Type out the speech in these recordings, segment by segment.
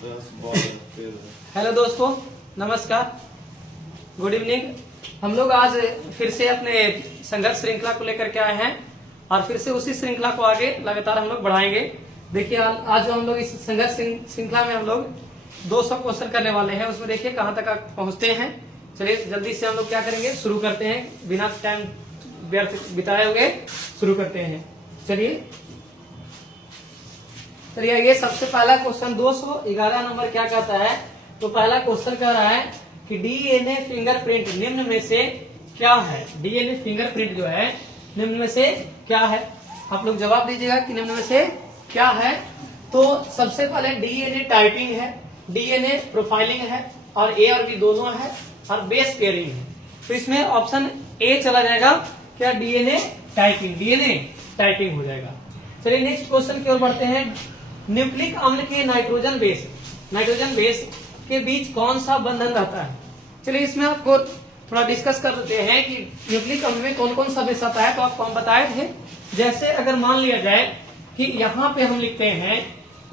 Hello दोस्तों, नमस्कार, good evening. हम लोग आज फिर से अपने संघर्ष श्रृंखला को लेकर के आए हैं और फिर से उसी श्रृंखला को आगे लगातार हम लोग बढ़ाएंगे। देखिए आज जो हम लोग इस संघर्ष श्रृंखला में हम लोग 200 क्वेश्चन करने वाले हैं, उसमें देखिए कहाँ तक पहुंचते हैं। चलिए जल्दी से हम लोग क्या करेंगे, शुरू करते हैं, बिना टाइम व्यर्थ बिताए हुए शुरू करते हैं। चलिए ये सबसे पहला क्वेश्चन 211 नंबर क्या कहता है। तो पहला क्वेश्चन कह रहा है कि डीएनए फिंगरप्रिंट निम्न में से क्या है। डीएनए फिंगरप्रिंट जो है निम्न में से क्या है, आप लोग जवाब दीजिएगा कि निम्न में से क्या है। तो सबसे पहले डीएनए टाइपिंग है, डीएनए प्रोफाइलिंग है और ए और बी दोनों है और बेस पेयरिंग है। तो इसमें ऑप्शन ए चला जाएगा, क्या डीएनए टाइपिंग, डीएनए टाइपिंग हो जाएगा। चलिए नेक्स्ट क्वेश्चन की ओर बढ़ते हैं। न्यूक्लिक अम्ल के नाइट्रोजन बेस के बीच कौन सा बंधन रहता है। चलिए इसमें आपको थोड़ा डिस्कस कर देते हैं कि न्यूक्लिक अम्ल में कौन कौन सा बेस आता है। तो आपको हम बताए थे, जैसे अगर मान लिया जाए कि यहाँ पे हम लिखते हैं,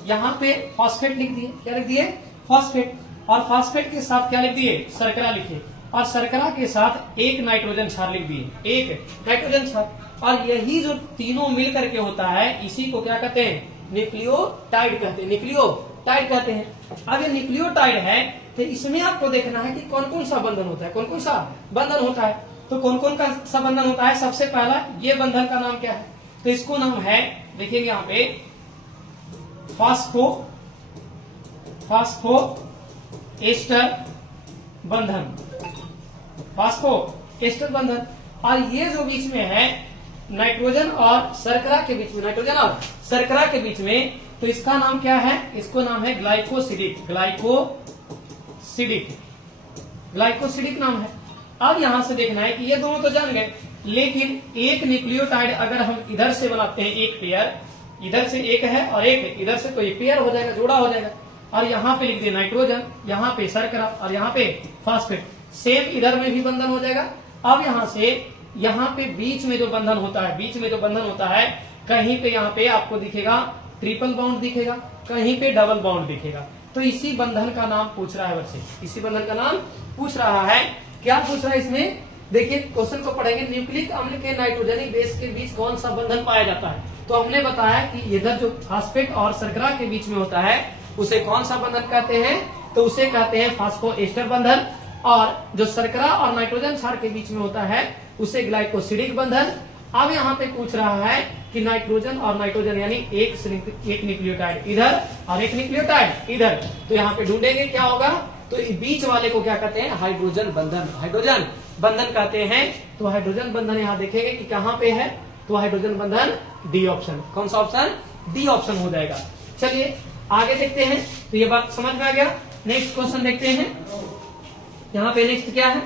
यहाँ पे फॉस्फेट लिख दिए, क्या लिख दिए, फॉस्फेट, और फॉस्फेट के साथ क्या लिख दिए, शर्करा लिखे, और शर्करा के साथ एक नाइट्रोजन क्षार लिख दिए, एक नाइट्रोजन क्षार। और यही जो तीनों मिल करके होता है, इसी को क्या कहते हैं, न्यूक्लियोटाइड कहते हैं, न्यूक्लियोटाइड कहते हैं। अब ये न्यूक्लियोटाइड है तो इसमें आपको देखना है कि कौन कौन सा बंधन होता है, कौन कौन सा बंधन होता है। तो कौन कौन का सा बंधन होता है, सबसे पहला ये बंधन का नाम क्या है, तो इसको नाम है, देखिएगा यहाँ पे, फास्फो एस्टर बंधन, फास्फो एस्टर बंधन। और ये जो बीच में है नाइट्रोजन और शर्करा के बीच में, नाइट्रोजन और शर्करा के बीच में, तो इसका नाम क्या है, इसको नाम है ग्लाइकोसिडिक, ग्लाइकोसिडिक नाम है। अब यहां से देखना है कि ये दोनों तो जान गए, लेकिन एक न्यूक्लियोटाइड अगर हम इधर से बनाते हैं, एक पेयर, इधर से एक है और एक इधर से, तो ये पेयर हो जाएगा, जोड़ा हो जाएगा। और यहाँ पे लिख दिए नाइट्रोजन, यहाँ पे शर्करा और यहाँ पे फॉस्फेट, सेम इधर में भी बंधन हो जाएगा। अब यहाँ से यहाँ पे बीच में जो बंधन होता है, बीच में जो बंधन होता है, कहीं पे यहाँ पे आपको दिखेगा ट्रिपल बॉन्ड दिखेगा, कहीं पे डबल बॉन्ड दिखेगा। तो इसी बंधन का नाम पूछ रहा है बच्चे, इसी बंधन का नाम पूछ रहा है। क्या पूछ रहा है इसमें, देखिए क्वेश्चन को पढ़ेंगे। न्यूक्लिक अम्ल के नाइट्रोजनी बेस के बीच कौन सा बंधन पाया जाता है। तो हमने बताया कि इधर जो फॉस्फेट और शर्करा के बीच में होता है, उसे कौन सा बंधन कहते हैं, तो उसे कहते हैं फास्फो एस्टर बंधन। और जो शर्करा और नाइट्रोजन क्षार के बीच में होता है, उसे ग्लाइकोसिडिक बंधन। अब यहाँ पे पूछ रहा है कि नाइट्रोजन और नाइट्रोजन यानी एक न्यूक्लियोटाइड इधर और एक न्यूक्लियोटाइड इधर, तो यहाँ पे ढूंढेंगे क्या होगा। तो बीच वाले को क्या कहते हैं, हाइड्रोजन बंधन, हाइड्रोजन बंधन कहते हैं। तो हाइड्रोजन बंधन यहाँ देखेंगे कि कहाँ पे है, तो हाइड्रोजन बंधन डी ऑप्शन, कौन सा ऑप्शन, डी ऑप्शन हो जाएगा। चलिए आगे देखते हैं, तो ये बात समझ में आ गया। नेक्स्ट क्वेश्चन देखते हैं, यहाँ पे नेक्स्ट क्या है,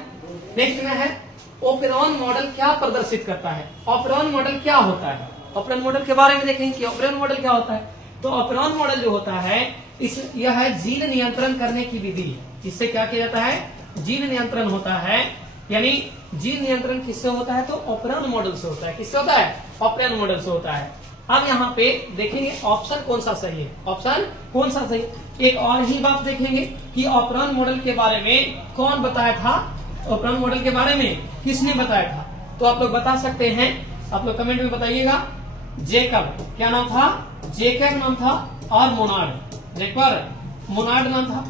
नेक्स्ट में है ओपेरॉन मॉडल क्या प्रदर्शित करता है। ऑपेरॉन मॉडल क्या होता है, ऑपेरॉन मॉडल के बारे में देखेंगे कि ऑपेरॉन मॉडल क्या होता है। तो ऑपेरॉन मॉडल जो होता है, यह है जीन नियंत्रण करने की विधि। इससे क्या किया जाता है, जीन नियंत्रण होता है। यानी जीन नियंत्रण किससे होता है, तो ऑपेरॉन मॉडल से होता है। किससे होता है, ऑपेरॉन मॉडल से होता है। अब यहाँ पे देखेंगे ऑप्शन कौन सा सही है, ऑप्शन कौन सा सही। एक और ही बात देखेंगे कि ऑपेरॉन मॉडल के बारे में कौन बताया था, ऑपेरॉन मॉडल के बारे में किसने बताया था। तो आप लोग बता सकते हैं, आप लोग कमेंट में बताइएगा। जेकब, क्या नाम था, जेकब नाम था, और मोनार्ड, जेकब मोनार्ड नाम था।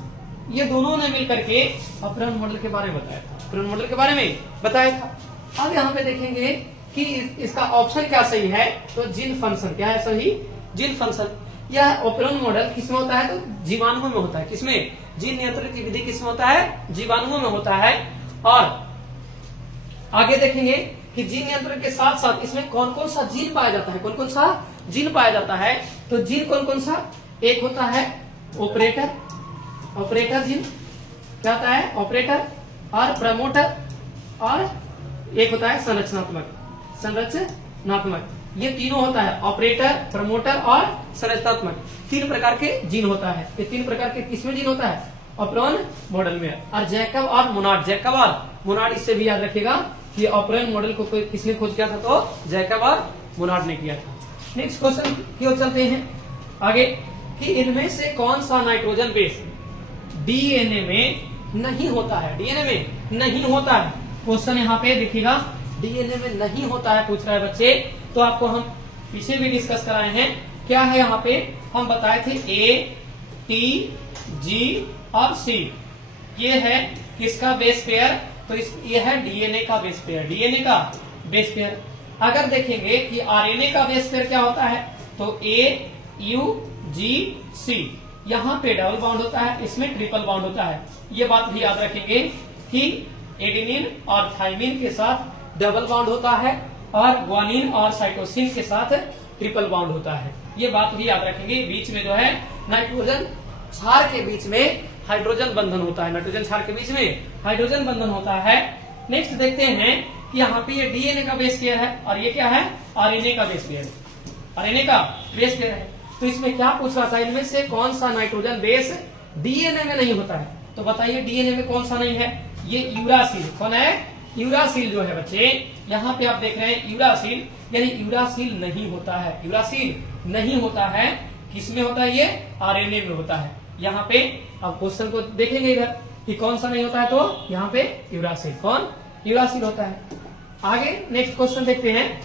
ये दोनों ने मिलकर के ऑपेरॉन मॉडल के बारे में बताया था, ऑपेरॉन मॉडल के बारे में बताया था। अब यहाँ पे देखेंगे कि इसका ऑप्शन क्या सही है, तो जीन फंक्शन, क्या है सही, जीन फंक्शन। यह ऑपेरॉन मॉडल किसमें होता है, तो जीवाणुओं में होता है। किसमें, जीन नियंत्रण की विधि किसमें होता है, जीवाणुओं में होता है। और आगे देखेंगे कि जीन नियंत्रण के साथ साथ इसमें कौन कौन सा जीन पाया जाता है, कौन कौन सा जीन पाया जाता है। तो जीन कौन कौन सा, एक होता है ऑपरेटर, ऑपरेटर जीन, क्या होता है, ऑपरेटर, और प्रमोटर, और एक होता है संरचनात्मक, संरचनात्मक। ये तीनों होता है, ऑपरेटर, प्रमोटर और संरचनात्मक। 3 प्रकार के जीन होता है। ये 3 प्रकार के किसमें जीन होता है, ऑपेरॉन मॉडल में। और जैकब और मोनार्ड, जैकब और मोनार्ड, इससे भी याद रखिएगा कि ऑपेरॉन मॉडल को किसने खोज किया था, तो जैकब और मोनार्ड ने किया था। नेक्स्ट क्वेश्चन की ओर चलते हैं आगे। कि इनमें से कौन सा नाइट्रोजन बेस डीएनए में नहीं होता है, डीएनए में नहीं होता है। क्वेश्चन यहाँ पे देखिएगा, डीएनए में नहीं होता है पूछ रहा है बच्चे। तो आपको हम पीछे भी डिस्कस कराए हैं, क्या है यहाँ पे हम बताए थे ए, टी, जी और सी। ये है किसका बेस पेयर, तो ये है डीएनए का बेस पेयर, डीएनए का बेस पेयर। अगर देखेंगे कि आरएनए का बेस पेयर क्या होता है, तो ए, यू, जी, सी, यहाँ पे डबल बॉन्ड होता है, इसमें ट्रिपल बॉन्ड होता है। ये बात भी याद रखेंगे कि एडेनिन और थाइमिन के साथ डबल बॉन्ड होता है और ग्वानिन और साइटोसिन के साथ ट्रिपल बॉन्ड होता है। ये बात भी याद रखेंगे। बीच में जो है नाइट्रोजन क्षार के बीच में हाइड्रोजन बंधन होता है, नाइट्रोजन क्षार के बीच में हाइड्रोजन बंधन होता है। नेक्स्ट देखते हैं कि यहाँ पे ये डीएनए का बेस पेयर है और ये क्या है, आरएनए का बेस पेयर, आरएनए का बेस पेयर है। तो इसमें क्या पूछ रहा था, इनमें से कौन सा नाइट्रोजन बेस डीएनए में नहीं होता है। तो बताइए डीएनए में कौन सा नहीं है, ये यूरासिल। कौन है, यूरासिल जो है बच्चे, यहाँ पे आप देख रहे हैं यूरासिल, यानी यूरासिल नहीं होता है, यूरासिल नहीं होता है। किसमें होता है, ये आरएनए में होता है। यहाँ पे अब क्वेश्चन को देखेंगे इधर कि कौन सा नहीं होता है, तो यहाँ पे यूरासिल, कौन, यूरासिल होता है। आगे नेक्स्ट क्वेश्चन देखते हैं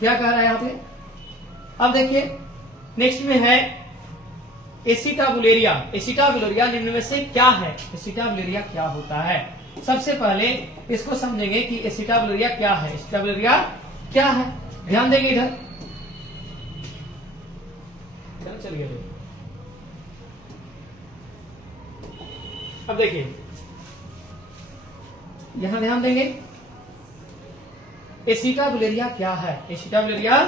क्या कह रहा है यहाँ पे। अब देखिए नेक्स्ट में है एसिटाबुलेरिया। एसिटाबुलेरिया निम्न में से क्या है, एसिटाबुलेरिया क्या होता है। सबसे पहले इसको समझेंगे कि एसिटाबुलेरिया क्या है, एसिटाबुलेरिया क्या है। ध्यान देंगे इधर, चल गया। अब देखिए यहां ध्यान देंगे, एसिटाबुलेरिया क्या है, एसिटाबुलेरिया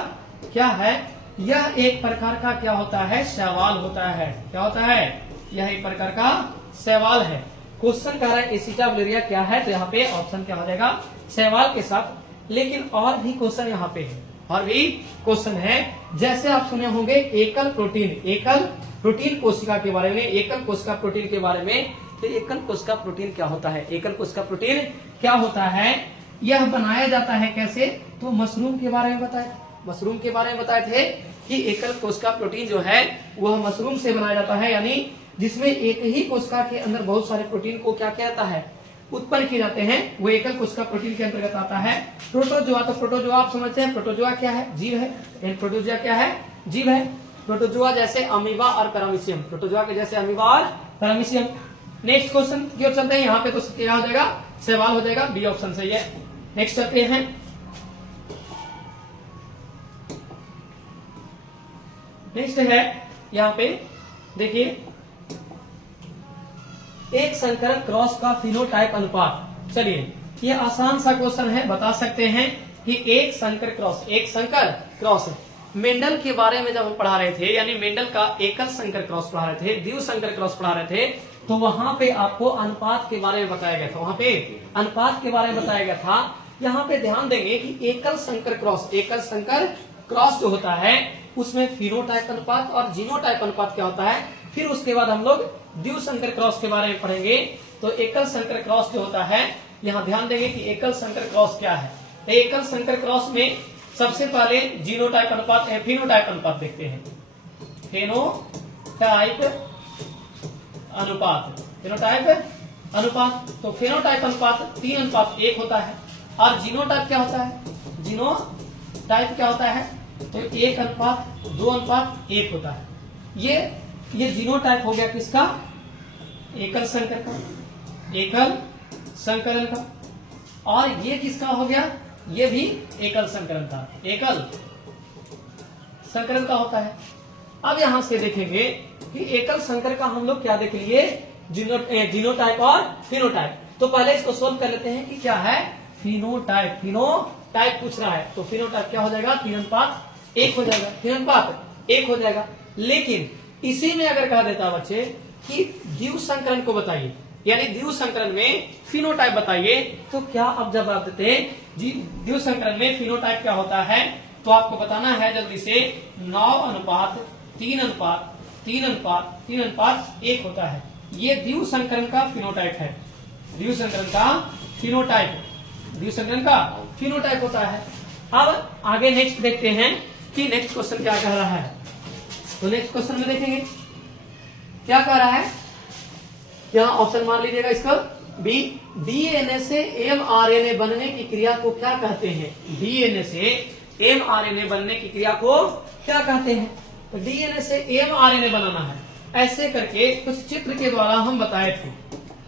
क्या है। यह एक प्रकार का क्या होता है, शैवाल होता है। क्या होता है, यह एक प्रकार का शैवाल है। क्वेश्चन कह रहा है एसिटाबुलेरिया क्या है, तो यहाँ पे ऑप्शन क्या हो जाएगा, शैवाल के साथ। लेकिन और भी क्वेश्चन यहाँ पे है, और भी क्वेश्चन है। जैसे आप सुने होंगे एकल प्रोटीन कोशिका के बारे में, एकल कोशिका प्रोटीन के बारे में। तो एकल कोशिका प्रोटीन क्या होता है, एकल कोशिका प्रोटीन क्या होता है, यह बनाया जाता है कैसे, तो मशरूम के बारे में बताए, मशरूम के बारे में बताए थे कि एकल कोशिका प्रोटीन जो है वह मशरूम से बनाया जाता है, यानी जिसमें एक ही कोशिका के अंदर बहुत सारे प्रोटीन को क्या किया जाता है, उत्पन्न किए जाते हैं, वो एकल कोशिका प्रोटीन के अंतर्गत आता है। प्रोटोजोआ, तो प्रोटोजोआ आप समझते हैं, प्रोटोजोआ क्या है, जीव है। प्रोटोजोआ क्या है, जीव है। प्रोटोजोआ जैसे अमीबा और पैरामीशियम, प्रोटोजोआ के जैसे अमीबा और पैरामीशियम। नेक्स्ट क्वेश्चन की ओर चलते हैं, यहाँ पे तो क्या हो जाएगा, सवाल हो जाएगा, बी ऑप्शन सही है। नेक्स्ट चलते हैं, नेक्स्ट है यहाँ पे देखिए, एक संकरण क्रॉस का फिनोटाइप अनुपात। चलिए ये आसान सा क्वेश्चन है, बता सकते हैं कि एक संकर क्रॉस, एक संकर क्रॉस। मेंडल के बारे में जब हम पढ़ा रहे थे, यानी मेंडल का एकल संकर क्रॉस पढ़ा रहे थे, द्विव संकर क्रॉस पढ़ा रहे थे, तो वहां पे आपको अनुपात के बारे में बताया गया था, वहां पे अनुपात के बारे में बताया गया था। यहाँ पे ध्यान देंगे कि एकल संकर क्रॉस, एकल संकर क्रॉस जो होता है उसमें फिनोटाइप अनुपात और जीनोटाइप अनुपात क्या होता है। फिर उसके बाद हम लोग द्विव संकर क्रॉस के बारे में पढ़ेंगे। तो एकल संकर क्रॉस जो होता है, यहाँ ध्यान देंगे कि एकल संकर क्रॉस क्या है। तो एकल संकर क्रॉस में सबसे पहले जीनोटाइप अनुपात, फिनोटाइप अनुपात देखते हैं। फिनोटाइप अनुपात, फिनोटाइप अनुपात, तो फिनोटाइप अनुपात 3:1 होता है। और जीनोटाइप क्या होता है, जीनोटाइप क्या होता है, तो 1:2:1 होता है। ये जीनोटाइप हो गया किसका, एकल संकर का, एकल संकरण का। और ये किसका हो गया, ये भी एकल संकरण का, एकल संकरण का होता है। अब यहां से देखेंगे कि एकल संकर का हम लोग क्या देख लिए, जीनोटाइप और फिनोटाइप। तो पहले इसको सोल्व कर लेते हैं कि क्या है फिनोटाइप। फिनोटाइप पूछ रहा है, तो फिनोटाइप क्या हो जाएगा, 3:1 हो जाएगा, 3:1 हो जाएगा। लेकिन इसी में अगर कह देता बच्चे कि द्विव संकरण को बताइए, यानी द्विव संकरण में फिनोटाइप बताइए, तो क्या आप जवाब देते हैं जी, द्विव संकरण में फिनोटाइप क्या होता है। तो आपको बताना है जल्दी से, 9:3:1 होता है। ये द्विव संकरण का फिनोटाइप है, द्विव संकरण का फिनोटाइप, द्विव संकरण का फिनोटाइप होता है। अब आगे नेक्स्ट देखते हैं कि नेक्स्ट क्वेश्चन क्या कह रहा है। तो नेक्स्ट क्वेश्चन में देखेंगे क्या कह रहा है। यहाँ ऑप्शन मान लीजिएगा इसका बी, डीएनए से एमआरएनए बनने की क्रिया को क्या कहते हैं। डीएनए से एमआरएनए बनने की क्रिया को क्या कहते हैं। तो डीएनए से एमआरएनए बनाना है, ऐसे करके कुछ चित्र के द्वारा हम बताए थे।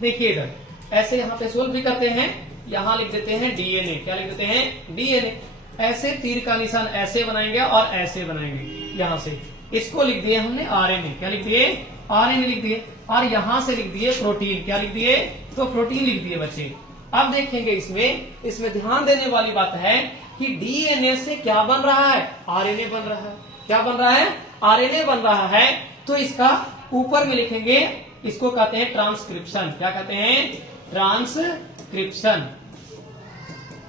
देखिए इधर ऐसे यहाँ पे सोल्व भी करते हैं, यहाँ लिख देते हैं डीएनए, क्या लिख देते हैं डीएनए। ऐसे तीर का निशान ऐसे बनाएंगे और ऐसे बनाएंगे, यहाँ से इसको लिख दिए हमने आरएनए, क्या लिख दिए आरएनए लिख दिए, और यहाँ से लिख दिए प्रोटीन, क्या लिख दिए तो प्रोटीन लिख दिए बच्चे। अब देखेंगे इसमें ध्यान देने वाली बात है कि डीएनए से क्या बन रहा है, आरएनए बन रहा है। क्या बन रहा है, आरएनए बन रहा है। तो इसका ऊपर में लिखेंगे, इसको कहते हैं ट्रांसक्रिप्शन। क्या कहते हैं, ट्रांसक्रिप्शन।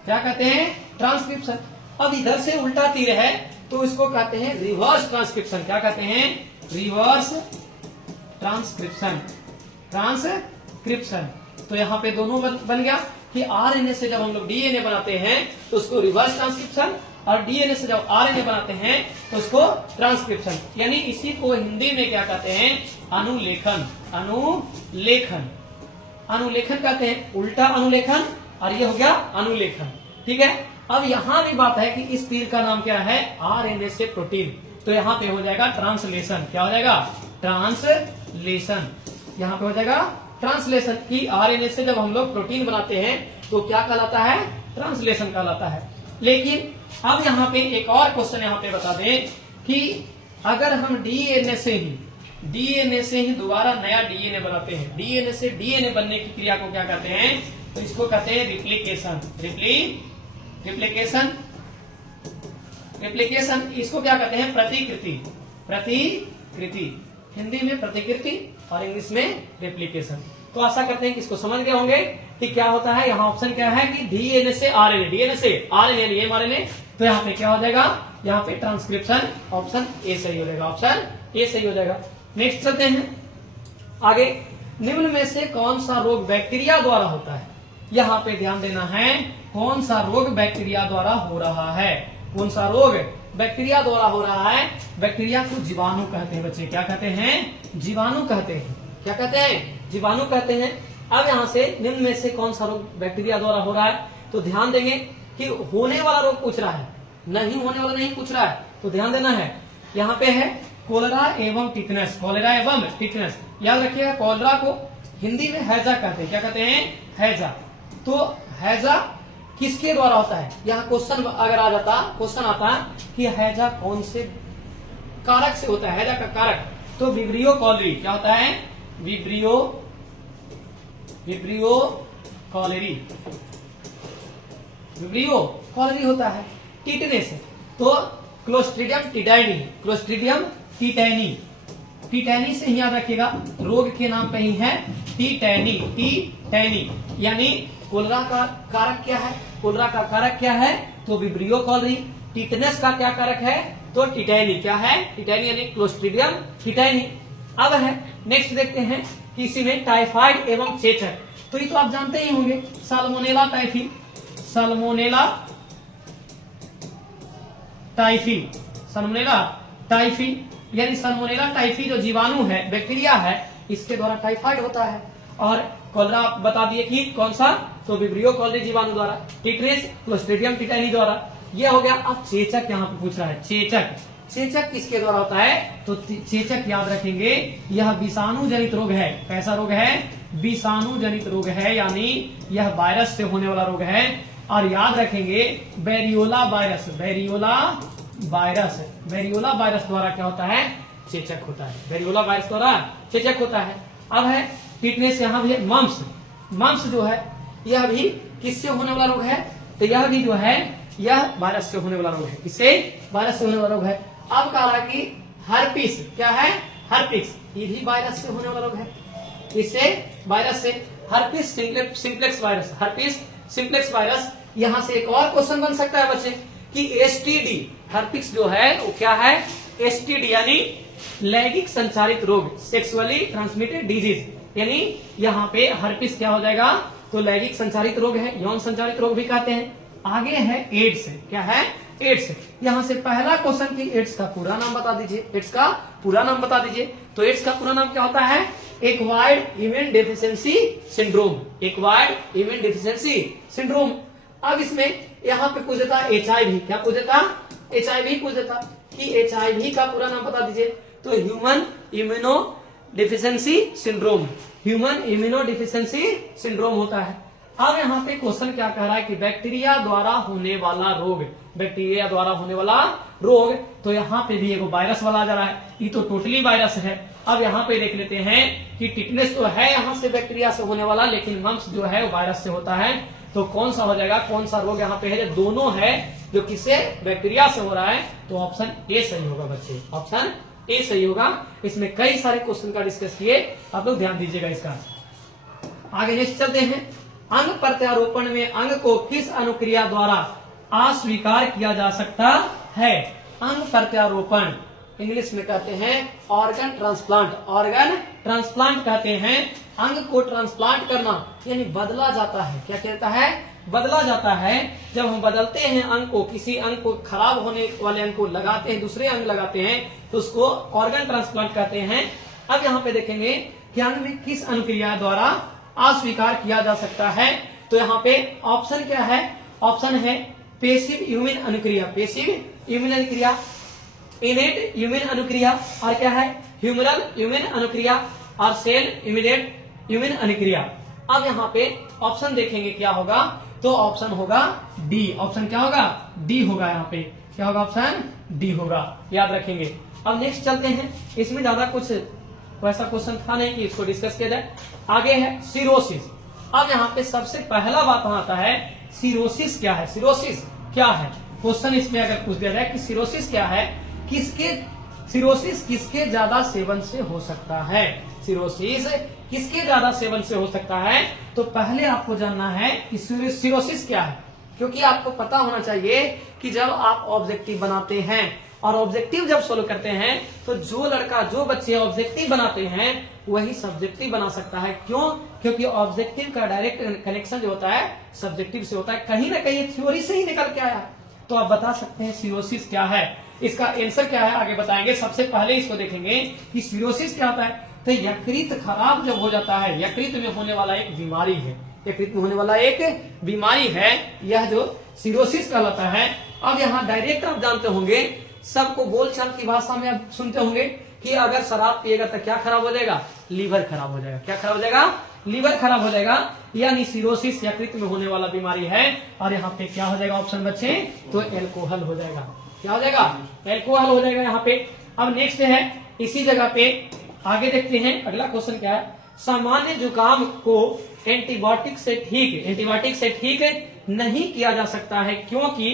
क्या कहते हैं, ट्रांसक्रिप्शन। अब इधर से उल्टा तीर है तो इसको कहते हैं रिवर्स ट्रांसक्रिप्शन। क्या कहते हैं, रिवर्स ट्रांसक्रिप्शन, ट्रांसक्रिप्शन। तो यहाँ पे दोनों बन गया कि आरएनए से जब हम लोग डीएनए बनाते हैं तो उसको रिवर्स ट्रांसक्रिप्शन, और डीएनए से जब आरएनए बनाते हैं तो उसको ट्रांसक्रिप्शन। यानी इसी को हिंदी में क्या कहते हैं, अनुलेखन। अनुलेखन, अनुलेखन कहते हैं, उल्टा अनुलेखन, और ये हो गया अनुलेखन। ठीक है। अब यहाँ भी बात है कि इस तीर का नाम क्या है, आरएनए से प्रोटीन, तो यहाँ पे हो जाएगा ट्रांसलेशन। क्या हो जाएगा, ट्रांसलेशन। यहाँ पे हो जाएगा ट्रांसलेशन कि आरएनए से जब हम लोग प्रोटीन बनाते हैं तो क्या कहलाता है, ट्रांसलेशन कहलाता है। लेकिन अब यहाँ पे एक और क्वेश्चन यहाँ पे बता दें कि अगर हम डीएनए से ही दोबारा नया डीएनए बनाते हैं, डीएनए से डीएनए बनने की क्रिया को क्या कहते हैं, तो इसको कहते हैं रिप्लिकेशन। रिप्लिकेशन इसको क्या कहते हैं, प्रतिकृति। हिंदी में प्रतिकृति और इंग्लिश में रिप्लिकेशन। तो आशा करते हैं कि इसको समझ गए होंगे कि क्या होता है। यहाँ ऑप्शन क्या है कि डीएनए से आरएनए, डीएनए से आरएनए एमआरएनए, तो यहाँ पे क्या हो जाएगा, यहाँ पे ट्रांसक्रिप्शन। ऑप्शन ए सही हो जाएगा, ऑप्शन ए सही हो जाएगा। नेक्स्ट चलते हैं आगे। निम्न में से कौन सा रोग बैक्टीरिया द्वारा होता है। यहाँ पे ध्यान देना है, कौन सा रोग बैक्टीरिया द्वारा हो रहा है, कौन सा रोग बैक्टीरिया द्वारा हो रहा है। बैक्टीरिया को जीवाणु कहते हैं बच्चे। क्या कहते हैं, जीवाणु कहते हैं। क्या कहते हैं, जीवाणु कहते हैं। अब यहाँ से निम्न में से कौन सा रोग बैक्टीरिया द्वारा हो रहा है, तो ध्यान देंगे कि होने वाला रोग पूछ रहा है, नहीं होने वाला नहीं पूछ रहा है। तो ध्यान देना है, यहाँ पे है कोलेरा एवं टिटनेस। कोलेरा एवं टिटनेस, याद रखिएगा। कोलेरा को हिंदी में हैजा कहते हैं। क्या कहते हैं, हैजा। तो हैजा किसके द्वारा होता है, यहाँ क्वेश्चन अगर आ जाता, क्वेश्चन आता कि हैजा कौन से कारक से होता है, हैजा का कारक, तो विब्रियो कॉलेरी। क्या होता है, विब्रियो कॉलेरी, विब्रियो कॉलेरी होता है। टिटनेस तो क्लोस्ट्रीडियम टिटैनी, क्लोस्ट्रीडियम टिटैनी, टिटैनी से ही याद रखिएगा, रोग के नाम पे ही है टिटैनी, टिटैनी। यानी कोलेरा का कारक क्या है, कोलेरा का कारक क्या है, तो विब्रियो कॉलेरी। टिटनेस का क्या कारक है, तो टिटैनी। क्या है, टिटैनी यानी क्लोस्ट्रीडियम टिटैनी। अब है नेक्स्ट देखते हैं कि इसी में टाइफाइड एवं चेचक, तो ये तो आप जानते ही होंगे, salmonella typhi, salmonella typhi, salmonella typhi. यानी साल्मोनेला टाइफी जो जीवाणु है, बैक्टीरिया है, इसके द्वारा टाइफाइड होता है। और कोलेरा बता दिए कि कौन सा, तो विब्रियो कॉलेरी जीवाणु द्वारा, टिटनेस क्लोस्ट्रीडियम टिटैनी द्वारा। ये हो गया। अब चेचक यहाँ पे पूछ रहा है, चेचक, चेचक किसके द्वारा होता है, तो चेचक याद रखेंगे, यह विषाणु जनित रोग है। कैसा रोग है, विषाणु जनित रोग है, यानी यह वायरस से होने वाला रोग है। और याद रखेंगे बेरियोला वायरस, बेरियोला वायरस द्वारा क्या होता है, चेचक होता है। बेरियोला वायरस द्वारा चेचक होता है। अब है टिटनेस, यहाँ भी है मम्स। मम्स जो है यह भी किससे होने वाला रोग है, तो यह भी जो है यह वायरस से होने वाला रोग है। किससे, वायरस से होने वाला रोग है। अब कहा कि हर्पिस, क्या है, हर्पिस, ये भी वायरस से होने वाला रोग है। इससे वायरस से herpes simplex virus, herpes simplex virus. यहाँ से एक और क्वेश्चन बन सकता है बच्चे कि एसटीडी, हर्पिस जो है वो क्या है, एसटीडी यानी लैंगिक संचारित रोग, सेक्सुअली ट्रांसमिटेड डिजीज। यानी यहाँ पे हर्पिस क्या हो जाएगा, तो लैंगिक संचारित रोग है, यौन संचारित रोग भी कहते हैं। आगे है एड्स, क्या है, एड्स। यहां से पहला क्वेश्चन की एड्स का पूरा नाम बता दीजिए, एड्स का पूरा नाम बता दीजिए। तो एड्स का पूरा नाम क्या होता है? Acquired immune deficiency syndrome, acquired immune deficiency syndrome. अब इसमें यहां पे पूछ देता HIV, क्या पूछ देता? HIV पूछ देता कि HIV का पूरा नाम बता दीजिए। तो human immuno deficiency syndrome, human immuno deficiency syndrome होता है। अब यहाँ पे क्वेश्चन क्या कह रहा है कि बैक्टीरिया द्वारा होने वाला रोग, बैक्टीरिया द्वारा होने वाला रोग। तो यहाँ पे भी एक वायरस वाला आ जा रहा है, ये तो टोटली वायरस है। अब यहाँ पे देख लेते हैं कि टिटनेस तो है यहाँ से बैक्टीरिया से होने वाला, लेकिन मम्प्स जो है वायरस से होता है। तो कौन सा हो जाएगा, कौन सा रोग यहाँ पे है? दोनों है, जो किससे? बैक्टीरिया से हो रहा है। तो ऑप्शन ए सही होगा बच्चे, ऑप्शन ए सही होगा। इसमें कई सारे क्वेश्चन का डिस्कस किए, आप लोग ध्यान दीजिएगा इसका। आगे नेक्स्ट चलते हैं। अंग प्रत्यारोपण में अंग को किस अनुक्रिया द्वारा अस्वीकार किया जा सकता है? अंग प्रत्यारोपण इंग्लिश में कहते हैं ऑर्गन ट्रांसप्लांट, ऑर्गन ट्रांसप्लांट कहते हैं। अंग को ट्रांसप्लांट करना यानी बदला जाता है, क्या कहता है? बदला जाता है। जब हम बदलते हैं अंग को, किसी अंग को, खराब होने वाले अंग को लगाते हैं, दूसरे अंग लगाते हैं, तो उसको ऑर्गन ट्रांसप्लांट कहते हैं। अब यहाँ पे देखेंगे कि अंग में किस अनुक्रिया द्वारा अस्वीकार किया जा सकता है। तो यहाँ पे ऑप्शन क्या है? ऑप्शन है पेसिव ह्यूमन अनुक्रिया, पेसिव ह्यूमन अनुक्रिया, इनेट ह्यूमन अनुक्रिया, और क्या है? ह्यूमरल ह्यूमन अनुक्रिया, और सेल इमिडिएट ह्यूमन अनुक्रिया। अब यहाँ पे ऑप्शन देखेंगे क्या होगा। तो ऑप्शन होगा डी, ऑप्शन क्या होगा? डी होगा। यहाँ पे क्या होगा? ऑप्शन डी होगा, याद रखेंगे। अब नेक्स्ट चलते हैं। इसमें ज्यादा कुछ वैसा क्वेश्चन था नहीं कि इसको डिस्कस किया जाए। आगे है सिरोसिस। अब यहाँ पे सबसे पहला बात आता है सिरोसिस क्या है? सिरोसिस क्या है? क्वेश्चन इसमें अगर पूछ दिया जाए कि सिरोसिस क्या है, किसके, सिरोसिस किसके ज्यादा सेवन से हो सकता है? सिरोसिस किसके ज्यादा सेवन से हो सकता है? तो पहले आपको जानना है कि सिरोसिस क्या है, क्योंकि आपको पता होना चाहिए कि जब आप ऑब्जेक्टिव बनाते हैं और ऑब्जेक्टिव जब सोल्व करते हैं, तो जो लड़का, जो बच्चे ऑब्जेक्टिव बनाते हैं वही सब्जेक्टिव बना सकता है। क्यों? क्योंकि ऑब्जेक्टिव का डायरेक्ट कनेक्शन जो होता है सब्जेक्टिव से होता है, कहीं ना कहीं थ्योरी से ही निकल के आया। तो आप बता सकते हैं सिरोसिस क्या है। इसका आंसर क्या है आगे बताएंगे। सबसे पहले इसको देखेंगे कि सिरोसिस क्या होता है। तो यकृत खराब जब हो जाता है, यकृत में होने वाला एक बीमारी है, यकृत में होने वाला एक बीमारी है, यह जो सिरोसिस कहलाता है। अब यहाँ डायरेक्ट आप जानते होंगे, सबको बोलचाल की भाषा में आप सुनते होंगे कि अगर शराब पिएगा तो क्या खराब हो जाएगा? लीवर खराब हो जाएगा। क्या खराब हो जाएगा? लीवर खराब हो जाएगा। यानी सिरोसिस यकृत में होने वाला बीमारी है। और यहाँ पे क्या हो जाएगा ऑप्शन बच्चे? तो एल्कोहल हो जाएगा। क्या हो जाएगा? एल्कोहल हो जाएगा यहाँ पे। अब नेक्स्ट है इसी जगह पे आगे देखते हैं अगला क्वेश्चन क्या है। सामान्य जुकाम को एंटीबायोटिक से ठीक नहीं किया जा सकता है, क्योंकि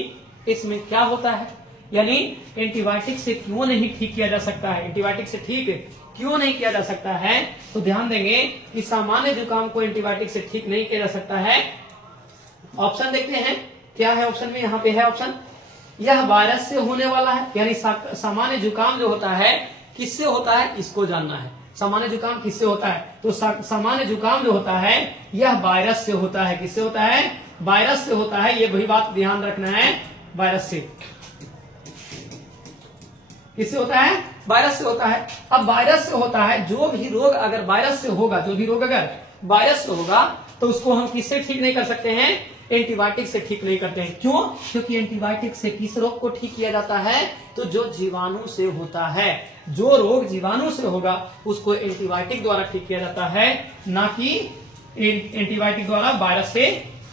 इसमें क्या होता है? यानी एंटीबायोटिक से क्यों नहीं ठीक किया जा सकता है? एंटीबायोटिक से ठीक क्यों नहीं किया जा सकता है? तो ध्यान देंगे कि सामान्य जुकाम को एंटीबायोटिक से ठीक नहीं किया जा सकता है। ऑप्शन देखते हैं क्या है ऑप्शन में। यहाँ पे है ऑप्शन, यह वायरस से होने वाला है। यानी सामान्य जुकाम जो होता है किससे होता है, इसको जानना है। सामान्य जुकाम किससे होता है? तो सामान्य जुकाम जो होता है यह वायरस से होता है। किससे होता है? वायरस से होता है। ये वही बात ध्यान रखना है, वायरस से। किससे होता है? वायरस से होता है। अब वायरस से होता है, जो भी रोग अगर वायरस से होगा, जो भी रोग अगर वायरस से होगा, तो उसको हम किससे ठीक नहीं कर सकते हैं? एंटीबायोटिक से ठीक नहीं करते हैं। क्यों? क्योंकि एंटीबायोटिक से किस रोग को ठीक किया जाता है? तो जो जीवाणु से होता है, जो रोग जीवाणु से होगा उसको एंटीबायोटिक द्वारा ठीक किया जाता है, ना कि एंटीबायोटिक द्वारा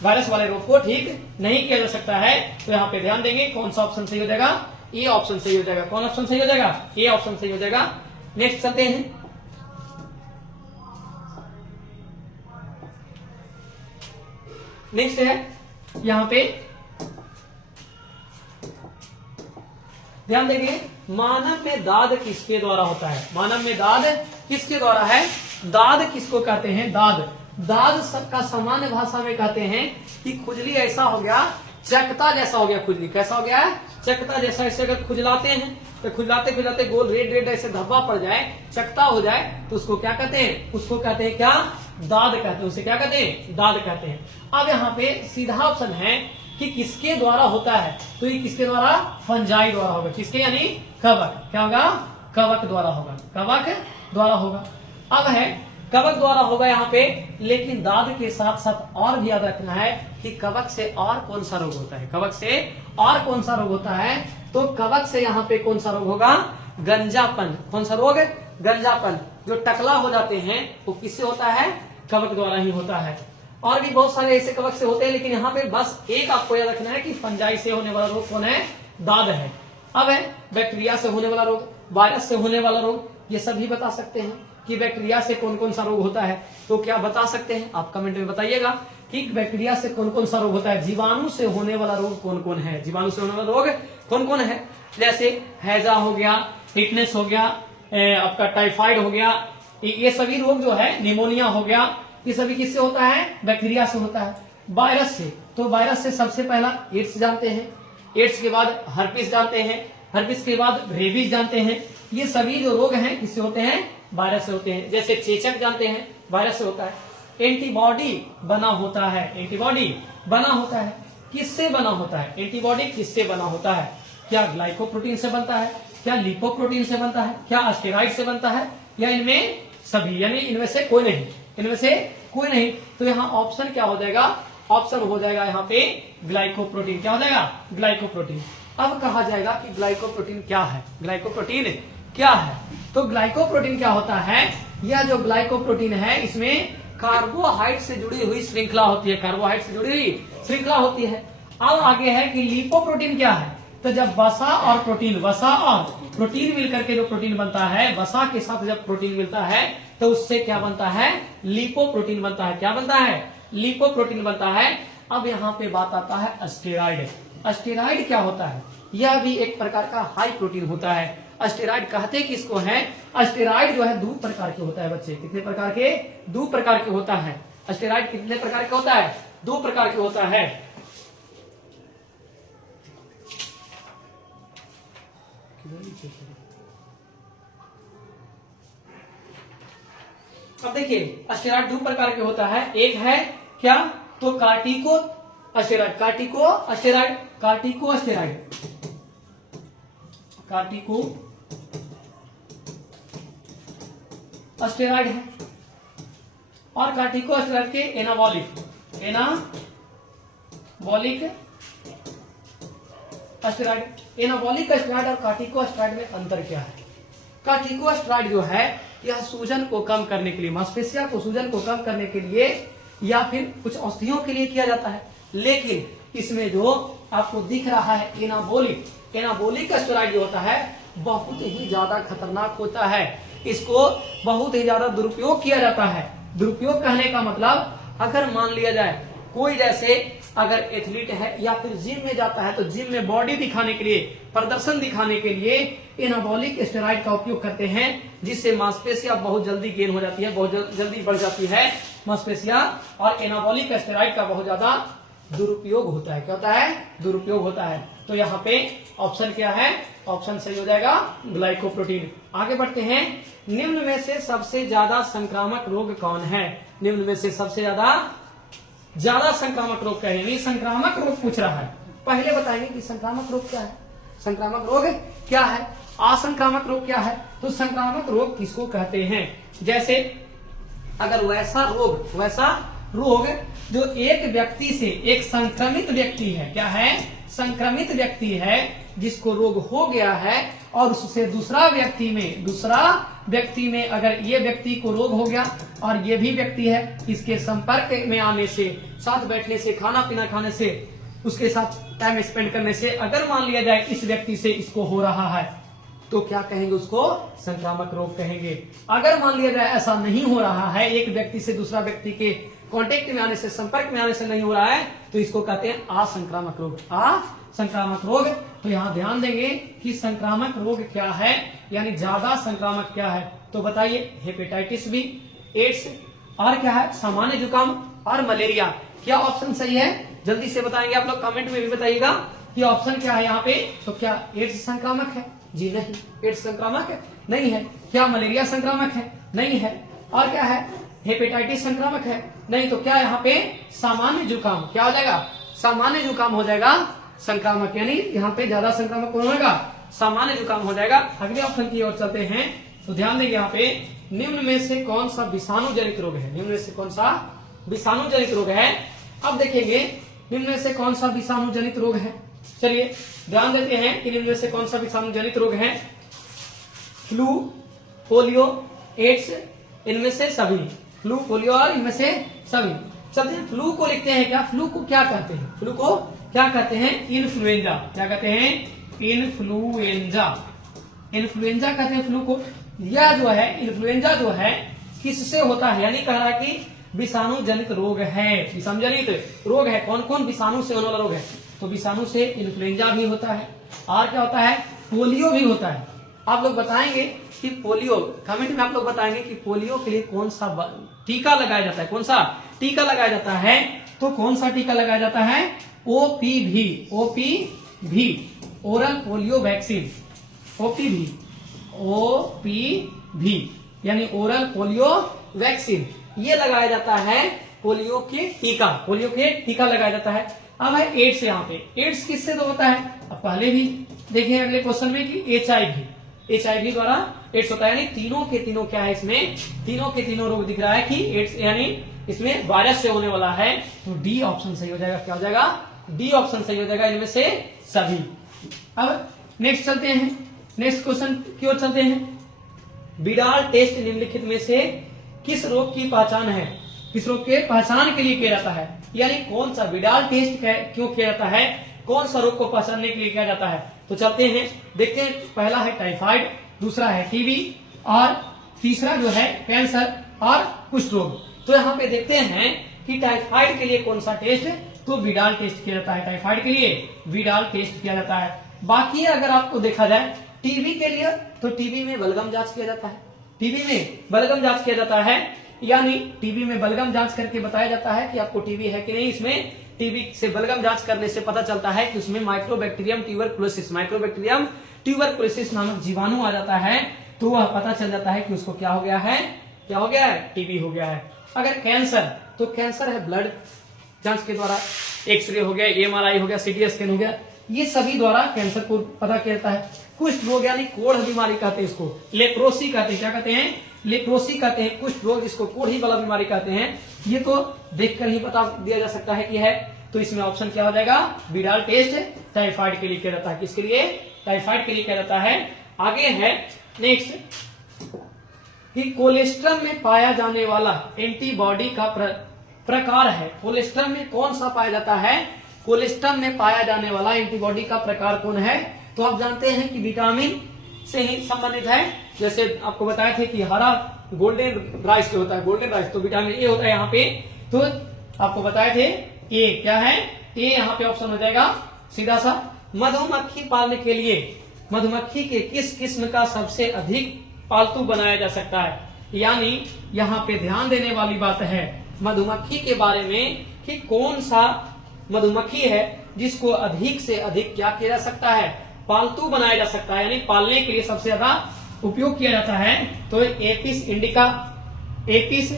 वायरस वाले रोग को ठीक नहीं किया जा सकता है। तो यहाँ पे ध्यान देंगे कौन सा ऑप्शन सही हो जाएगा? ए ऑप्शन सही हो जाएगा। कौन ऑप्शन सही हो जाएगा? ए ऑप्शन सही हो जाएगा। नेक्स्ट चलते हैं। नेक्स्ट है यहां पे ध्यान देंगे, मानव में दाद किसके द्वारा होता है? मानव में दाद किसके द्वारा है? दाद किसको कहते हैं? दाद सबका सामान्य भाषा में कहते हैं कि खुजली ऐसा हो गया, चकता जैसा हो गया। खुजली कैसा हो गया? चकता जैसा। ऐसे अगर खुजलाते हैं तो खुजलाते खुजलाते गोल रेड ऐसे धब्बा पड़ जाए, चकता हो जाए, तो उसको क्या कहते हैं? उसको कहते हैं क्या? दाद कहते हैं। उसे क्या कहते हैं? दाद कहते हैं। अब यहाँ पे सीधा ऑप्शन है कि किसके द्वारा होता है, तो ये किसके द्वारा, फंजाई द्वारा होगा। किसके यानी कवक, क्या होगा, कवक द्वारा होगा, कवक द्वारा होगा। अब है कवक द्वारा होगा यहाँ पे, लेकिन दाद के साथ साथ और भी याद रखना है कि कवक से और कौन सा रोग होता है, कवक से और कौन सा रोग होता है, तो कवक से यहाँ पे कौन सा रोग होगा, गंजापन। कौन सा रोग, गंजापन। जो टकला हो जाते हैं वो किससे होता है, कवक द्वारा ही होता है। और भी बहुत सारे ऐसे कवक से होते हैं, लेकिन यहाँ पे बस एक आपको याद रखना है कि फंजाई से होने वाला रोग कौन है, दाद है। अब है बैक्टीरिया से होने वाला रोग, वायरस से होने वाला रोग, ये सभी बता सकते हैं कि बैक्टीरिया से कौन कौन सा रोग होता है। तो क्या बता सकते हैं आप कमेंट में बताइएगा कि बैक्टीरिया से कौन कौन सा रोग होता है, जीवाणु से होने वाला रोग कौन कौन है, जीवाणु से होने वाला रोग कौन कौन है। जैसे हैजा हो गया, टिटनेस हो गया, आपका टाइफाइड हो गया, ये सभी रोग जो है, निमोनिया हो गया, ये सभी किससे होता है, बैक्टीरिया से होता है। वायरस से, तो वायरस से सबसे पहला एड्स जानते हैं, एड्स के बाद हर्पिस जानते हैं, हर्पिस के बाद रेबीज जानते हैं। ये सभी जो रोग हैं किससे होते हैं, वायरस से होते हैं। जैसे चेचक जानते हैं, वायरस से होता है। एंटीबॉडी बना होता है, एंटीबॉडी बना होता है, किससे बना होता है, एंटीबॉडी किससे बना होता है, क्या ग्लाइकोप्रोटीन से बनता है, क्या लिपोप्रोटीन से बनता है, क्या स्टेरॉइड से बनता है, या इनमें सभी, यानी इनमें से कोई नहीं, इनमें से कोई नहीं। तो यहाँ ऑप्शन क्या हो जाएगा, ऑप्शन हो जाएगा यहाँ पे ग्लाइकोप्रोटीन। क्या हो जाएगा, ग्लाइकोप्रोटीन। अब कहा जाएगा कि ग्लाइकोप्रोटीन क्या है, ग्लाइकोप्रोटीन क्या है। तो ग्लाइकोप्रोटीन क्या होता है, यह जो ग्लाइकोप्रोटीन है इसमें कार्बोहाइड्रेट से जुड़ी हुई श्रृंखला होती है, कार्बोहाइड्रेट से जुड़ी हुई श्रृंखला होती है। अब आगे है कि लिपोप्रोटीन क्या है, तो जब वसा और प्रोटीन, वसा और प्रोटीन मिलकर के जो प्रोटीन बनता है, वसा के साथ जब प्रोटीन मिलता है तो उससे क्या बनता है, लिपोप्रोटीन बनता है। क्या बनता है, लिपोप्रोटीन बनता है। अब यहाँ पे बात आता है स्टेरॉइड। स्टेरॉइड क्या होता है, यह भी एक प्रकार का हाई प्रोटीन होता है। स्टेरॉइड कहते किसको है, स्टेरॉइड जो है 2 प्रकार के होता है बच्चे, कितने प्रकार के, 2 प्रकार के होता है। स्टेरॉइड कितने प्रकार के होता है, 2 प्रकार के होता है। अब देखिए स्टेरॉइड 2 प्रकार के होता है। एक है क्या, तो कार्टिको स्टेरॉइड, कार्टिको स्टेरॉइड, कार्टिको स्टेरॉइड, कार्टिको स्टेरॉइड है। और कार्टिको स्टेरॉइड के anabolic, anabolic steroid, anabolic steroid और कार्टिको स्टेरॉइड में अंतर क्या है। कार्टिको स्टेरॉइड जो है यह सूजन को कम करने के लिए, मांसपेशियों को सूजन को कम करने के लिए या फिर कुछ औषधियों के लिए किया जाता है। लेकिन इसमें जो आपको दिख रहा है एनाबॉलिक, एनाबॉलिक स्टेरॉइड जो होता है बहुत ही ज्यादा खतरनाक होता है, इसको बहुत ही ज्यादा दुरुपयोग किया जाता है। दुरुपयोग कहने का मतलब, अगर मान लिया जाए कोई जैसे अगर एथलीट है या फिर जिम में जाता है, तो जिम में बॉडी दिखाने के लिए, प्रदर्शन दिखाने के लिए एनाबॉलिक स्टेरॉइड का उपयोग करते हैं, जिससे मांसपेशियां बहुत जल्दी गेन हो जाती है, बहुत जल्दी बढ़ जाती है मांसपेशियां। और एनाबॉलिक स्टेरॉइड का बहुत ज्यादा दुरुपयोग होता है। क्या होता है, दुरुपयोग होता है। तो यहाँ पे ऑप्शन क्या है, ऑप्शन सही हो जाएगा ग्लाइकोप्रोटीन। आगे बढ़ते हैं, निम्न में से सबसे ज्यादा संक्रामक रोग कौन है, निम्न में से सबसे ज्यादा संक्रामक रोग क्या है, ये संक्रामक रोग पूछ रहा है। पहले बताएंगे कि संक्रामक रोग क्या है, संक्रामक रोग क्या है, असंक्रामक रोग क्या है। तो संक्रामक रोग किसको कहते हैं, जैसे अगर वैसा रोग जो एक व्यक्ति से, एक संक्रमित व्यक्ति है, क्या है, संक्रमित व्यक्ति है, जिसको रोग हो गया है और उससे दूसरा व्यक्ति में अगर ये व्यक्ति को रोग हो गया और ये भी व्यक्ति है, इसके संपर्क में आने से, साथ बैठने से, खाना पीना खाने से, उसके साथ टाइम स्पेंड करने से अगर मान लिया जाए इस व्यक्ति से इसको हो रहा है, तो क्या कहेंगे, उसको संक्रामक रोग कहेंगे। अगर मान लिया जाए ऐसा नहीं हो रहा है, एक व्यक्ति से दूसरा व्यक्ति के कांटेक्ट में आने से, संपर्क में आने से नहीं हो रहा है, तो इसको कहते हैं असंक्रामक रोग, असंक्रामक रोग। तो यहाँ ध्यान देंगे कि संक्रामक रोग क्या है, यानी ज्यादा संक्रामक क्या है। तो बताइए, हेपेटाइटिस बी, एड्स, और क्या है, सामान्य जुकाम और मलेरिया। क्या ऑप्शन सही है, जल्दी से बताएंगे आप लोग, कमेंट में भी बताइएगा कि ऑप्शन क्या है यहाँ पे। तो क्या एड्स संक्रामक है, जी नहीं, एड्स संक्रामक है नहीं है। क्या मलेरिया संक्रामक है, नहीं है। और क्या है, हेपेटाइटिस संक्रामक है, नहीं। तो क्या यहाँ पे सामान्य जुकाम, क्या हो जाएगा, सामान्य जुकाम हो जाएगा संक्रामक, यानी यहाँ पे ज्यादा संक्रामक कौन होगा, सामान्य जुकाम हो जाएगा। अगले ऑप्शन की ओर चलते हैं तो ध्यान देंगे यहाँ पे, निम्न में से कौन सा विषाणु जनित रोग है, निम्न में से कौन सा विषाणु जनित रोग है। अब देखेंगे निम्न में से कौन सा विषाणु जनित रोग है। चलिए ध्यान देते हैं कि निम्न में से कौन सा विषाणु जनित रोग है। फ्लू, पोलियो, एड्स, इनमें से सभी, फ्लू, पोलियो और इनमें से सभी। चलते हैं फ्लू को लिखते हैं क्या, फ्लू को क्या कहते हैं, फ्लू को क्या कहते हैं, इन्फ्लुएंजा। क्या कहते हैं, इन्फ्लुएंजा, इन्फ्लुएंजा कहते हैं फ्लू को। यह जो है इन्फ्लुएंजा जो है किससे होता है, यानी कह रहा है कि विषाणु जनित रोग है, विषाणु जनित रोग है। कौन कौन विषाणु से होने वाला रोग है, तो विषाणु से इन्फ्लुएंजा भी होता है, और क्या होता है, पोलियो भी होता है। आप लोग बताएंगे कि पोलियो, कमेंट में आप लोग बताएंगे कि पोलियो के लिए कौन सा टीका लगाया जाता है, कौन सा टीका लगाया जाता है। तो कौन सा टीका लगाया जाता है, OPV, OPV, oral polio vaccine, OPV, OPV यानी ओरल पोलियो वैक्सीन, ये लगाया जाता है पोलियो के टीका, पोलियो के टीका लगाया जाता है। अब है एड्स, यहाँ पे एड्स किससे तो होता है, अब पहले भी देखें अगले क्वेश्चन में कि एचआईवी द्वारा एड्स होता है, यानी तीनों के तीनों क्या है, इसमें तीनों के तीनों रोग दिख रहा है कि एड्स यानी इसमें वायरस से होने वाला है। तो डी ऑप्शन सही हो जाएगा, क्या हो जाएगा, डी ऑप्शन सही हो जाएगा इनमें से सभी। अब नेक्स्ट चलते हैं, नेक्स्ट क्वेश्चन की ओर चलते हैं। विडाल टेस्ट निम्नलिखित में से किस रोग की पहचान है, किस रोग के पहचान के लिए किया जाता है, यानी कौन सा विडाल टेस्ट क्यों किया जाता है, कौन सा रोग को पहचानने के लिए किया जाता है। तो चलते हैं देखते हैं, पहला है टाइफाइड, दूसरा है टीबी और तीसरा जो है कैंसर और कुष्ठ रोग। तो यहाँ पे देखते हैं कि टाइफाइड के लिए कौन सा टेस्ट, तो विडाल टेस्ट किया जाता है, टाइफाइड के लिए विडाल टेस्ट किया जाता है। बाकी अगर आपको देखा जाए टीबी के लिए, तो टीबी में बलगम जांच किया जाता है, टीबी में बलगम जांच किया जाता है, यानी टीबी में बलगम जांच करके बताया जाता है कि आपको टीबी है कि नहीं। इसमें टीबी से बलगम जांच करने से पता चलता है कि उसमें माइक्रोबैक्टीरियम ट्यूबरकुलोसिस, माइक्रोबैक्टीरियम ट्यूबरकुलोसिस नामक जीवाणु आ जाता है, तो वह पता चल जाता है कि उसको क्या हो गया है, क्या हो गया है, टीबी हो गया है। अगर कैंसर, तो कैंसर है ब्लड जांच के द्वारा, एक्सरे हो गया, एमआरआई हो गया, सीटी स्कैन हो गया, ये सभी द्वारा कैंसर को पता किया जाता है। कुष्ठ रोग यानी कोढ़ बीमारी कहते हैं इसको, लेप्रोसी कहते हैं, क्या कहते हैं, लेप्रोसी कहते हैं। कुष्ठ रोग इसको कोढ़ी वाला बीमारी कहते हैं। ये तो देखकर ही बता दिया जा सकता है कि है, तो इसमें ऑप्शन क्या हो जाएगा, विडाल टेस्ट टाइफाइड के लिए किया जाता है, किसके लिए, टाइफाइड के लिए किया जाता है। आगे है नेक्स्ट कि कोलेस्ट्रम में पाया जाने वाला एंटीबॉडी का प्रकार है, कोलेस्ट्रम में कौन सा पाया जाता है, कोलेस्ट्रम में पाया जाने वाला एंटीबॉडी का प्रकार कौन है। तो आप जानते हैं कि विटामिन से ही संबंधित है, जैसे आपको बताया थे कि हरा गोल्डन राइस जो होता है, गोल्डन राइस, तो विटामिन ए होता है यहाँ पे। तो आपको बताए थे ए क्या है, ए यहाँ पे ऑप्शन हो जाएगा सीधा सा। मधुमक्खी पालने के लिए मधुमक्खी के किस किस्म का सबसे अधिक पालतू बनाया जा सकता है, यानी यहाँ पे ध्यान देने वाली बात है मधुमक्खी के बारे में कि कौन सा मधुमक्खी है जिसको अधिक से अधिक क्या किया जा सकता है, पालतू बनाया जा सकता है, यानी पालने के लिए सबसे ज्यादा उपयोग किया जाता है। तो Apis indica, Apis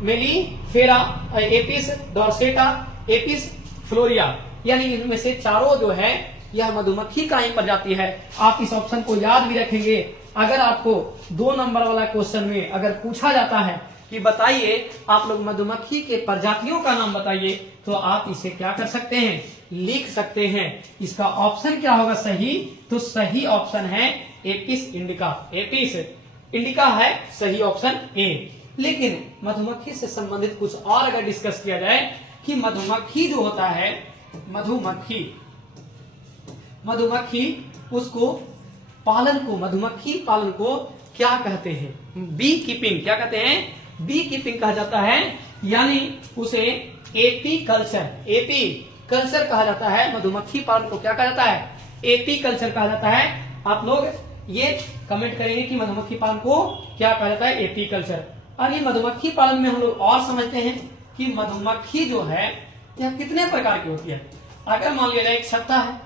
mellifera, Apis dorsata, Apis florea, यानी इनमें से चारों जो है यह मधुमक्खी का ही प्रजाति है। आप इस ऑप्शन को याद भी रखेंगे। अगर आपको 2 नंबर वाला क्वेश्चन में अगर पूछा जाता है कि बताइए आप लोग मधुमक्खी के प्रजातियों का नाम बताइए, तो आप इसे क्या कर सकते हैं, लिख सकते हैं। इसका ऑप्शन क्या होगा सही, तो सही ऑप्शन है एपिस इंडिका, एपिस इंडिका है सही ऑप्शन ए। लेकिन मधुमक्खी से संबंधित कुछ और अगर डिस्कस किया जाए कि मधुमक्खी जो होता है, मधुमक्खी उसको पालन को, मधुमक्खी पालन को क्या कहते हैं, बी कीपिंग, क्या कहते हैं, बी कीपिंग कहा जाता है, यानी उसे एपी कल्चर कहा जाता है। मधुमक्खी पालन को क्या कहा जाता है, एपी कल्चर कहा जाता है। आप लोग ये कमेंट करेंगे कि मधुमक्खी पालन को क्या कहा जाता है, एपी कल्चर। और ये मधुमक्खी पालन में हम लोग और समझते हैं कि मधुमक्खी जो है यह कितने प्रकार की होती है। अगर मान लिया जाए एक छत्ता है,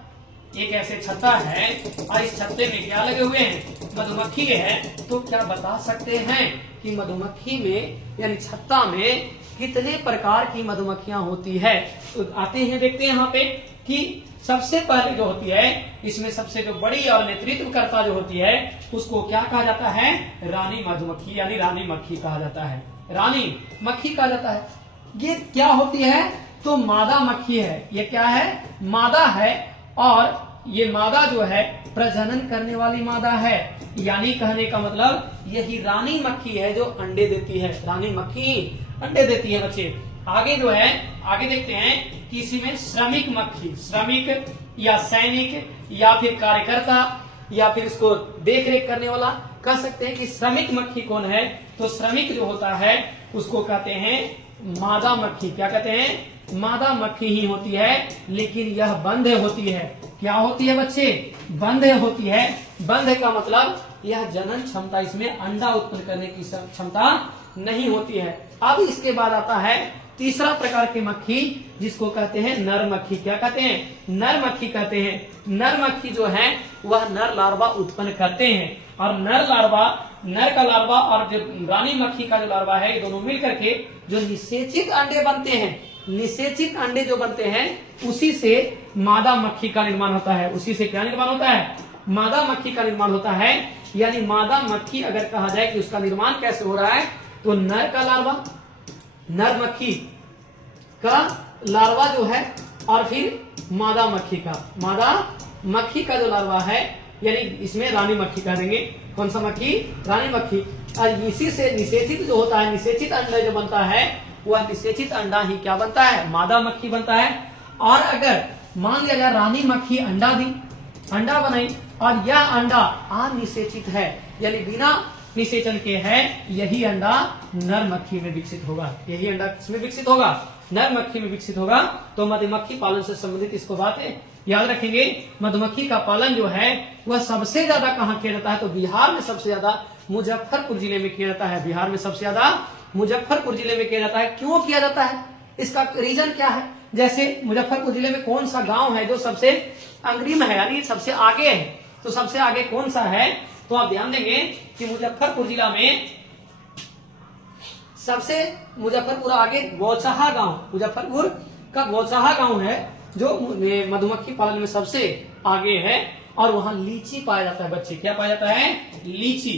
एक ऐसे छत्ता है और इस छत्ते में क्या लगे हुए हैं, मधुमक्खी है, तो क्या बता सकते हैं कि मधुमक्खी में यानी छत्ता में कितने प्रकार की मधुमक्खियां होती है। तो आते हैं, देखते हैं यहाँ पे कि सबसे पहले जो होती है, इसमें सबसे जो बड़ी और नेतृत्वकर्ता जो होती है उसको क्या कहा जाता है, रानी मधुमक्खी यानी रानी मक्खी कहा जाता है, रानी मक्खी कहा जाता है। ये क्या होती है, तो मादा मक्खी है, ये क्या है, मादा है, और ये मादा जो है प्रजनन करने वाली मादा है, यानी कहने का मतलब यही रानी मक्खी है जो अंडे देती है, रानी मक्खी अंडे देती है बच्चे। आगे जो है, आगे देखते हैं कि इसी में श्रमिक मक्खी, श्रमिक या सैनिक या फिर कार्यकर्ता या फिर इसको देख रेख करने वाला कह सकते हैं कि श्रमिक मक्खी कौन है, तो श्रमिक जो होता है उसको कहते हैं मादा मक्खी। क्या कहते हैं, मादा मक्खी ही होती है, लेकिन यह बंध होती है। क्या होती है बच्चे, बंध होती है। बंध का मतलब यह जनन क्षमता, इसमें अंडा उत्पन्न करने की क्षमता नहीं होती है। अब इसके बाद आता है तीसरा प्रकार की मक्खी जिसको कहते हैं नर मक्खी। क्या कहते हैं, नर मक्खी कहते हैं। नर मक्खी जो है वह नर लार्वा उत्पन्न करते हैं, और नर लार्वा, नर का लार्वा और जो रानी मक्खी का जो लार्वा है, ये दोनों मिलकर के जो निषेचित अंडे बनते हैं, निषेचित अंडे जो बनते हैं उसी से मादा मक्खी का निर्माण होता है। उसी से क्या निर्माण होता है, मादा मक्खी का निर्माण होता है। यानी मादा मक्खी अगर कहा जाए कि उसका निर्माण कैसे हो रहा है, तो नर का लार्वा, नर मक्खी का लार्वा जो है, और फिर मादा मक्खी का, मादा मक्खी का जो लार्वा है, यानी इसमें रानी मक्खी कह देंगे। कौन सा मक्खी, रानी मक्खी। और इसी से निषेचित जो होता है, निषेचित अंडा जो बनता है, वह निषेचित अंडा ही क्या बनता है, मादा मक्खी बनता है। और अगर मान लिया जाए रानी मक्खी अंडा दी, अंडा बनाई, और यह अंडा अनिषेचित है, यानी बिना निषेचन के है, यही अंडा नर मक्खी में विकसित होगा। यही अंडा किसमें विकसित होगा, नर मक्खी में विकसित होगा। तो मधुमक्खी पालन से संबंधित इसको बातें याद रखेंगे। मधुमक्खी का पालन जो है वह सबसे ज्यादा कहाँ किया जाता है, तो बिहार में सबसे ज्यादा मुजफ्फरपुर जिले में किया जाता है। बिहार में सबसे ज्यादा मुजफ्फरपुर जिले में किया जाता है। क्यों किया जाता है, इसका रीजन क्या है। जैसे मुजफ्फरपुर जिले में कौन सा गांव है जो सबसे अग्रिम है, यानी सबसे आगे है, तो सबसे आगे कौन सा है, तो आप ध्यान देंगे कि मुजफ्फरपुर जिला में सबसे, मुजफ्फरपुर आगे गौचहा गांव, मुजफ्फरपुर का गौचहा गांव है जो मधुमक्खी पालन में सबसे आगे है। और वहां लीची पाया जाता है बच्चे। क्या पाया जाता है, लीची।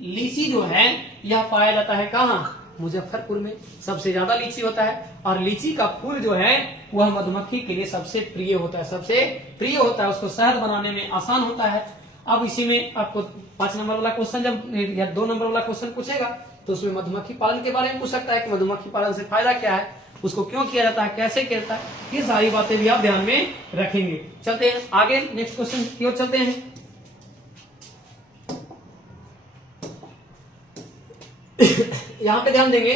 लीची जो है यह पाया जाता है कहाँ, मुजफ्फरपुर में सबसे ज्यादा लीची होता है। और लीची का फूल जो है वह मधुमक्खी के लिए सबसे प्रिय होता है, सबसे प्रिय होता है, उसको शहद बनाने में आसान होता है। अब इसी में आपको 5 नंबर वाला क्वेश्चन जब या 2 नंबर वाला क्वेश्चन पूछेगा तो उसमें मधुमक्खी पालन के बारे में पूछ सकता है कि मधुमक्खी पालन से फायदा क्या है, उसको क्यों किया जाता है, कैसे किया जाता है, ये सारी बातें भी आप ध्यान में रखेंगे। चलते हैं आगे, नेक्स्ट क्वेश्चन की ओर चलते हैं। यहां पे ध्यान देंगे